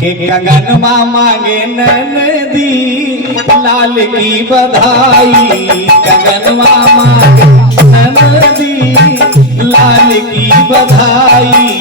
के गगन मांगे नदी लाल की बधाई, गगन मांगे नदी लाल की बधाई।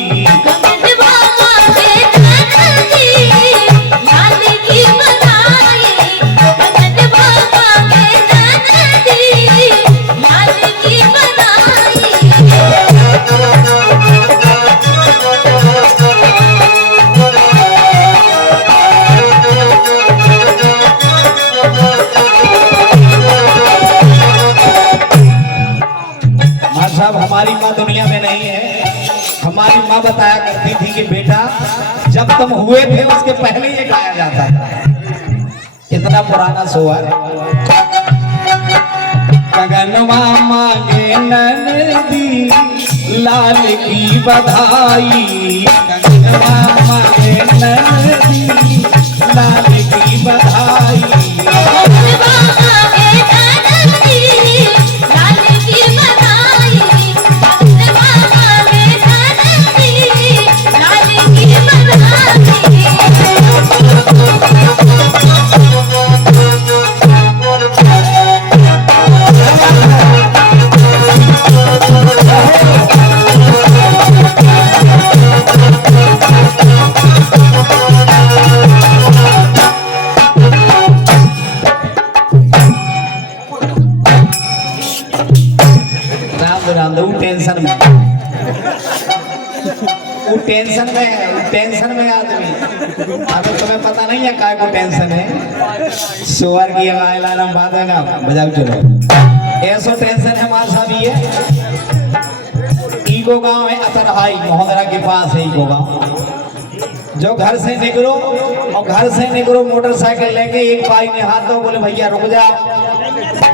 हमारी माँ दुनिया में नहीं है। हमारी माँ बताया करती थी कि बेटा जब तुम हुए थे उसके पहले ये गाया जाता है। इतना पुराना सोआ है। गगनवा मांगे नदी लाल की बधाई, गगनवा मांगे नदी लाल की बधाई। टेंशन में आदमी अभी तुम्हें पता नहीं है काय को टेंशन है। सुअर की आलम बात है ना बजाओ चलो। ऐसा टेंशन है हमारे साथ ये ईगो गांव है अतरहाई मोहदरा के पास है ईगो गांव। जो घर से निकलो और घर से निकलो मोटरसाइकिल लेके एक भाई ने हाथ दो बोले भैया रुक जाओ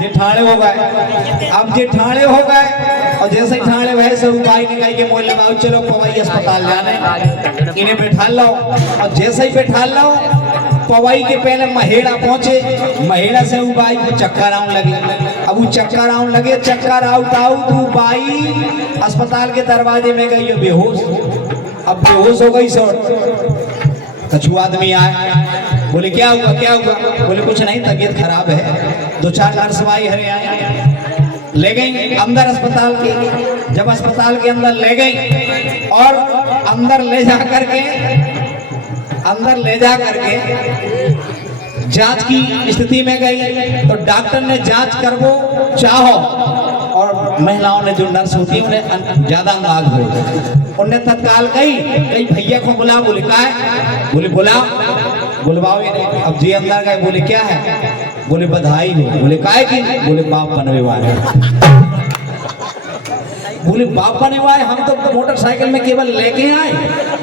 ये ठाणे हो गए। अब ये ठाणे हो गए और जैसे ही ठाणे भय से भाई ने कहा कि मोल लगाओ चलो पवई अस्पताल जाने इन्हें बैठा लो। और जैसे ही बैठा लो पवई के पहले महेड़ा पहुंचे, महेड़ा से वो बाई को चक्कर आने लगे। अब वो चक्कर आने लगे, चक्कर आउट तो बाई अस्पताल के दरवाजे में गई बेहोश। अब बेहोश हो गई सो कछु आदमी आए बोले क्या हुआ क्या हुआ? बोले कुछ नहीं तबीयत खराब है। दो चार नर्स भाई हरे आए ले गई अंदर अस्पताल के। जब अस्पताल के अंदर ले गई और अंदर ले जा करके जांच की स्थिति में गई तो डॉक्टर ने जांच करवो चाहो और महिलाओं ने जो नर्स होती है उन्हें ज्यादा अंदाज हो, उन्हें तत्काल कही भैया को बुला। बोले कहा है? बोले बुला बुलवाओ ये। अब जी अंदर गए बोले क्या है? बोले बधाई हो। बोले काहे की? बोले बाप बनवे वाले। बोले बाप बने हुआ है, हम तो मोटरसाइकिल में केवल लेके आए,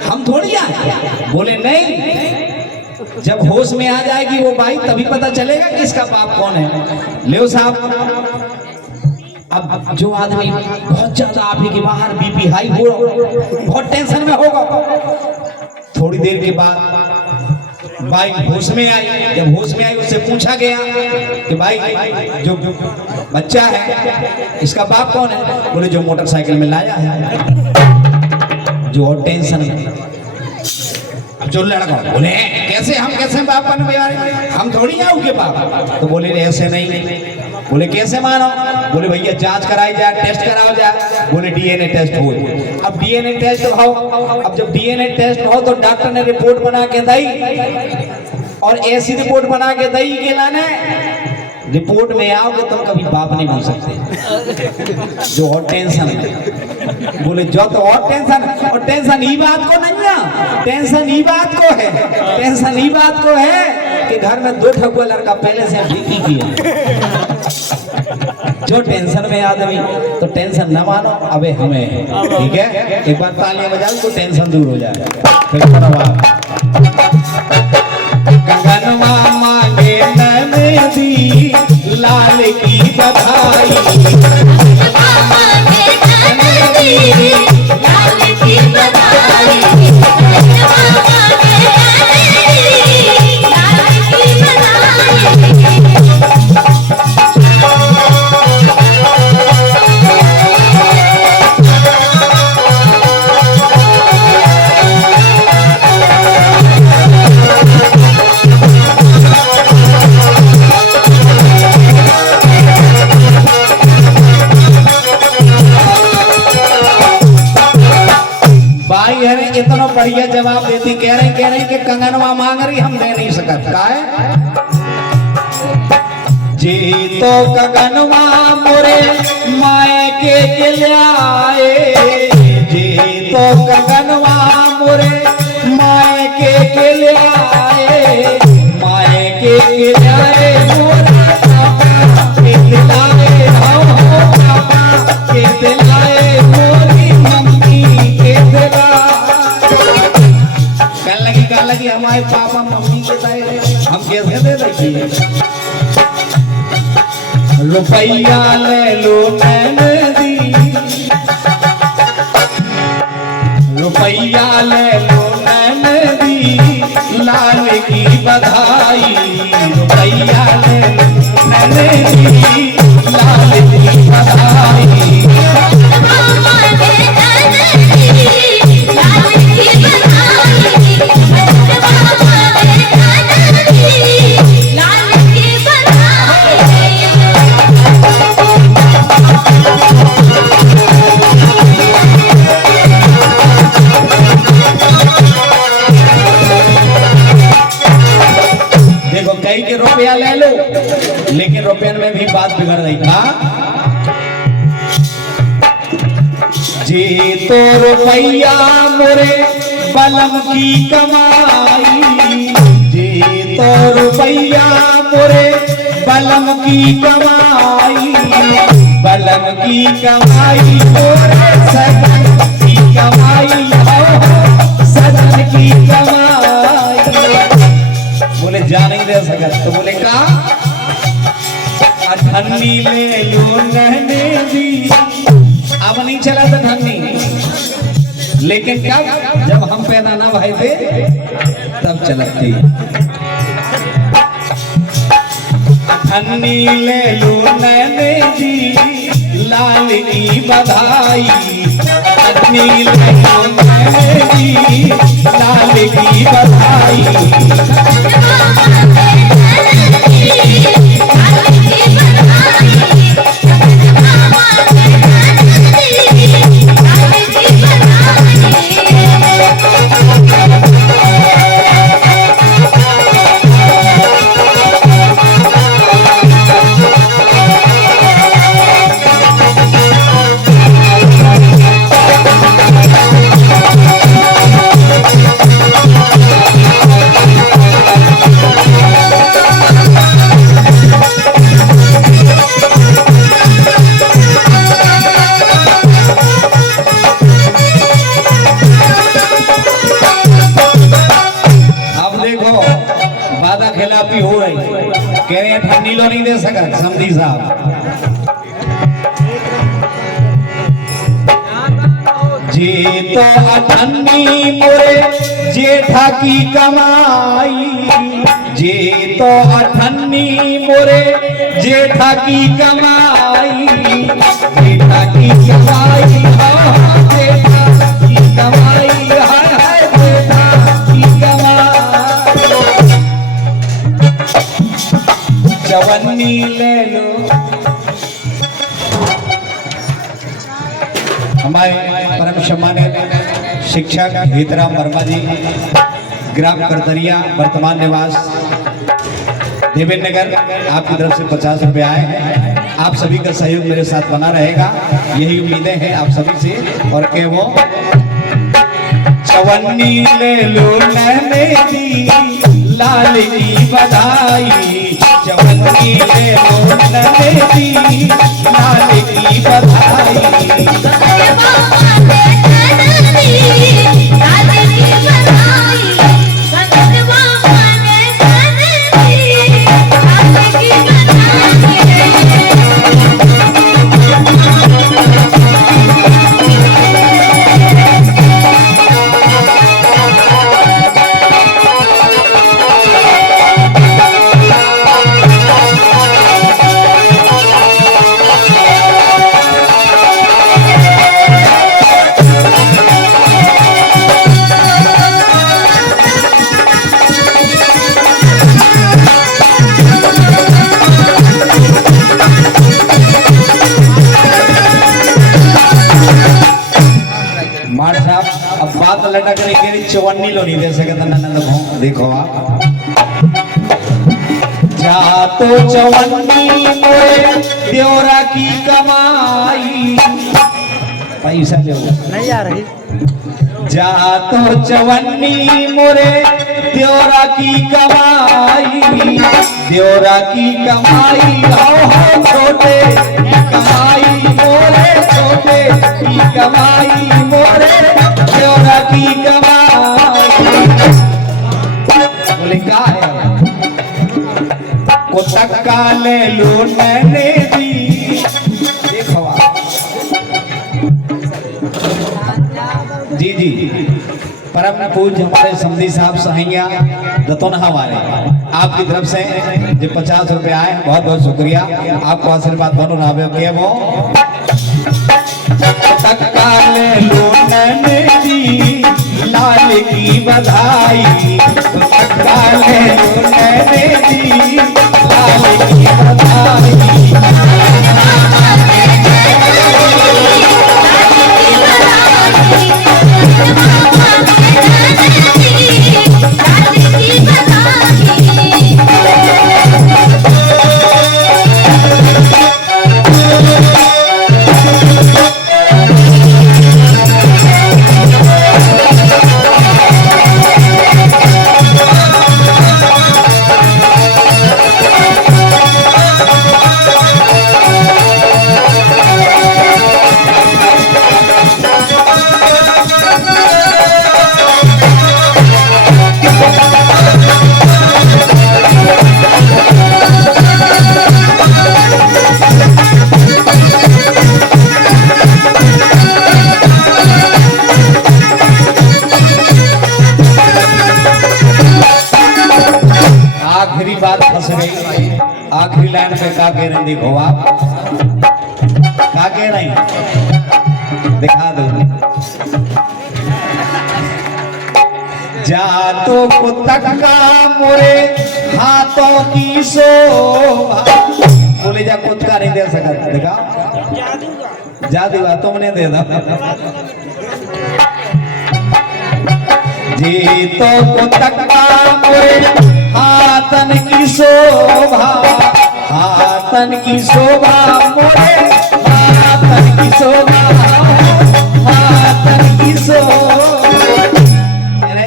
हम थोड़ी आए। बोले नहीं, जब होश में आ जाएगी वो बाई तभी पता चलेगा कि इसका बाप कौन है। ले साहब अब जो आदमी बहुत ज्यादा आप ही के बाहर बीपी हाई हो बहुत टेंशन में होगा। थोड़ी देर के बाद भाई होश में आई। जब होश में आई उससे पूछा गया कि भाई जो बच्चा है इसका बाप कौन है? बोले जो मोटरसाइकिल में लाया है। जो और टेंशन में अब जो लड़का बोले कैसे हम कैसे बाप बन गए, हम थोड़ी आऊ के बाप। तो बोले ऐसे नहीं। बोले कैसे मानो? बोले भैया जांच कराई जाए, टेस्ट कराओ जाए। बोले डीएनए टेस्ट हो। अब डीएनए टेस्ट हो, अब जब डीएनए टेस्ट हो तो डॉक्टर ने रिपोर्ट बना के दी और ऐसी रिपोर्ट बना के दी के लाने रिपोर्ट में आओ कि तुम कभी बाप नहीं बन सकते। जो और टेंशन है। बोले जो तो और टेंशन ही बात को नहीं है, टेंशन ही बात को है, टेंशन ही बात को है कि घर में 2 ठगुआ लड़का पहले से भीगी किया। जो टेंशन में आदमी तो टेंशन न मानो अबे हमें, ठीक है? एक बार तालियां बजाओ तो टेंशन दूर हो जाए। गगनवा मांगे नदी लाल की बधाई, लाल की बधाई। भाई है इतना बढ़िया जवाब देती, कह रही कि कंगनवा मांग रही, हम दे नहीं सकत का है। जी तो कंगनवा मोरे मायके के लाए, जी तो कंगनवा मोरे मायके के लाए, मायके के लाए मोरे के दिलाए, हो पापा के दिलाए, मोरी मम्मी के दिलाए। कहने लगी हमारे पापा मम्मी के दिए, हम कैसे दे देखिए। रुपैया ले लो मैंने दी, रुपैया ले लो मैंने दी, लाल की बधाई, रुपैया ले लो मैंने दी, लाल की बधाई। कई के रुपया ले लो, लेकिन रुपये में भी बात बिगड़ रही था। जी तो रुपया मोरे बलम की कमाई, जी तो रुपया मोरे बलम की कमाई, बलम की कमाई मोरे सजन की कमाई, सजन की कमाई। बोले जा नहीं दे सकत, तो बोले का ठन्नी ले लो नहने दी। अब नहीं चला था ठन्नी, लेकिन कब जब हम पैदा ना भाई थे तब चलत थी। ठन्नी ले लो नहने दी, लाल की बधाई, ठन्नी ले लो नहने दी, लाल की बधाई। खिलाफी हो रही, कह रहे हैं ठंडी लो नहीं दे सका समझी साहब। जी तो ठंडी मोरे जेठा की कमाई, जी तो ठंडी मोरे जेठा की कमाई, जेठा की कमाई, जेठा की कमाई, हाय हाय जेठा की कमाई। चवन्नी ले लो, हमारे परम सम्मानित शिक्षक हितराम वर्मा जी, ग्राम करतरिया, वर्तमान निवास देवेंद्र नगर, आपकी तरफ से 50 रुपए आए हैं। आप सभी का सहयोग मेरे साथ बना रहेगा, यही उम्मीदें हैं आप सभी से। और के वो चवन्नी ले लो मैंने दी, लाल की बधाई, चवन्नी ले लो मैंने दी, लाल की बधाई। बात लटक रही केरी चवन्नी लो नहीं दे सके तो ननद देखो आप जा तो चवन्नी मोरे देवरा की कमाई पैसा ले नहीं आ रही जा तो चवन्नी मोरे देवरा की कमाई देवरा की कमाई हो छोटे की कमाई मोरे छोटे की कमाई मोरे देवरा की कमाई बोले का है को तक्का ले लो नैने दी देखो जी जी परम पूज्य हमारे समधी साहब सहिया दतोनहा वाले आपकी तरफ से जो 50 रुपए आए बहुत बहुत शुक्रिया आपको आशीर्वाद बनो रहा के वो तक्का ले लो नैने दी लाल की बधाई तक्का ले लो नैने दी लाल की बधाई आखिरी बात फंस गई आखिरी लाइन पे का कह रही देखो आप का कह रही दिखा दो जा तो तक्का मोरे हाथों की शोभा बोले जा खुद का नहीं दे सका देखा जादू तुमने दे दा जी तो तक्का मोरे हाथन की शोभा हाथन की शोभा मोरे हाथन की शोभा हाथन की शोभा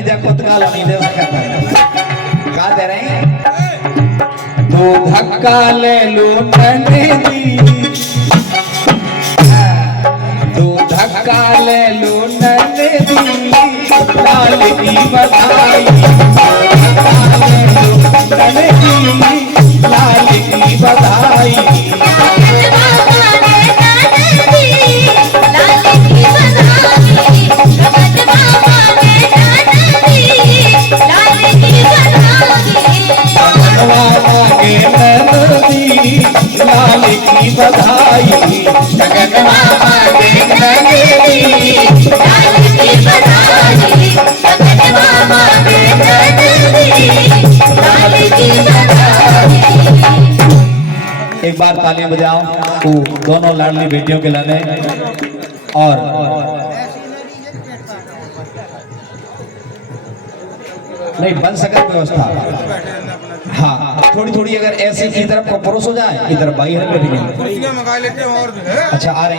जब पुतकाला नहीं दे सकता क्या दे रहे हैं दो धक्का ले लो नैने दी दो धक्का ले लो नैने दी लाल की बधाई लाल की बधाई लाल की बधाई जगन मामा के नंदी लाल की बधाई जगन मामा के नंदी लाल की बधाई। एक बार तालियां बजाओ वो दोनों लाडली बेटियों के लाने और नहीं बन सके व्यवस्था हाँ थोड़ी थोड़ी अगर ऐसे की तरफ को परोस हो जाए इधर भाई है बेटी अच्छा आ रहे